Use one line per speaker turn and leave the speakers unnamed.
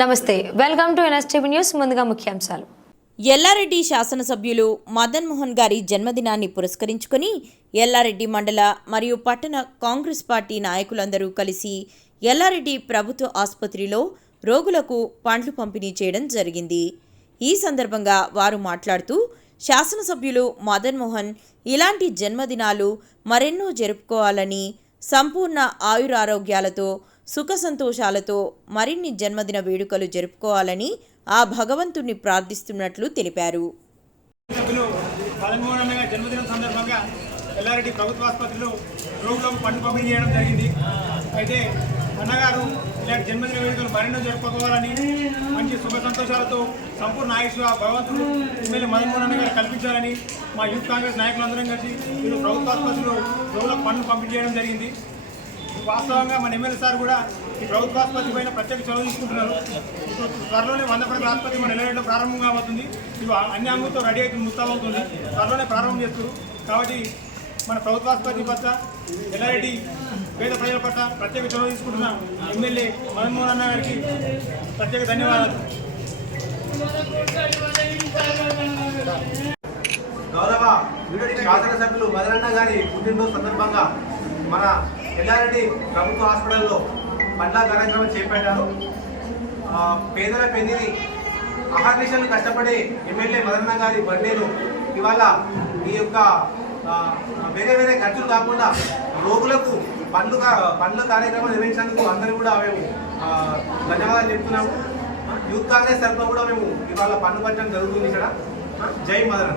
నమస్తే welcome to NSTV news ముందుగా ముఖ్యాంశాలు.
ఎల్లారెడ్డి శాసనసభ్యులు మదన్ మోహన్ గారి జన్మదినాన్ని పురస్కరించుకొని ఎల్లారెడ్డి మండల మరియు పట్టణ కాంగ్రెస్ పార్టీ నాయకులందరూ కలిసి ఎల్లారెడ్డి ప్రభుత్వ ఆసుపత్రిలో రోగులకు పండ్లు పంపిణీ చేయడం జరిగింది. ఈ సందర్భంగా వారు మాట్లాడుతూ శాసనసభ్యులు మదన్ మోహన్ ఇలాంటి జన్మదినాలు మరెన్నో జరుపుకోవాలని సంపూర్ణ ఆయురారోగ్యాలతో సుఖ సంతోషాలతో మరిన్ని జన్మదిన వేడుకలు జరుపుకోవాలని ఆ భగవంతుణ్ణి ప్రార్థిస్తున్నట్లు తెలిపారు.
పదమూడు అన్న జన్మదినం సందర్భంగా ఎల్లారెడ్డి ప్రభుత్వ ఆసుపత్రిలో రోగులకు పండు పంపిణీ చేయడం జరిగింది. అయితే అన్నగారు ఇలాంటి జన్మదిన వేడుకలు మరెన్నో జరుపుకోవాలని మంచి సుఖ సంతోషాలతో సంపూర్ణ ఆయుష్ ఆ భగవంతుడు ఎమ్మెల్యే మదన్మోహన్ అన్న గారు కల్పించాలని మా యూత్ కాంగ్రెస్ నాయకులందరం కలిసి ఈరోజు ప్రభుత్వ ఆసుపత్రిలో రోగులకు పన్ను పంపిణీ చేయడం జరిగింది. వాస్తవంగా మన ఎమ్మెల్యే సార్ కూడా ఈ ప్రభుత్వ ఆసుపత్రి పైన ప్రత్యేక చొరవ తీసుకుంటున్నారు. త్వరలోనే వంద పడకల ఆసుపత్రి మన ఎల్లారెడ్డిలో ప్రారంభం కాబోతుంది. ఇది అన్ని అంగులతో రెడీ అవుతుంది. ముస్తాబవుతుంది త్వరలోనే ప్రారంభం చేస్తారు. కాబట్టి మన ప్రభుత్వ ఆసుపత్రి పట్ల ఎల్లారెడ్డి పేద ప్రజల పట్ల ప్రత్యేక చొరవ తీసుకుంటున్న ఎమ్మెల్యే మదన్మోహన్ అన్న గారికి ప్రత్యేక ధన్యవాదాలు.
గౌరవ శాసనసభ్యులు మదనన్న గారి పుట్టినరోజు సందర్భంగా మన ఎల్లారెడ్డి ప్రభుత్వ హాస్పిటల్లో పండ్ల కార్యక్రమం చేపట్టారు. పేదల పెళ్ళిని అహర్నిశలు కష్టపడే ఎమ్మెల్యే మదనన్న గారి బర్త్డేను ఇవాళ ఈ యొక్క వేరే వేరే ఖర్చులు కాకుండా రోగులకు పండ్లు పండ్ల కార్యక్రమం నిర్వహించినందుకు అందరూ కూడా మేము ధన్యవాదాలు చెప్తున్నాము. యూత్ కాంగ్రెస్ తరఫున కూడా మేము ఇవాళ పన్ను పట్టడం జరుగుతుంది ఇక్కడ. జై మదన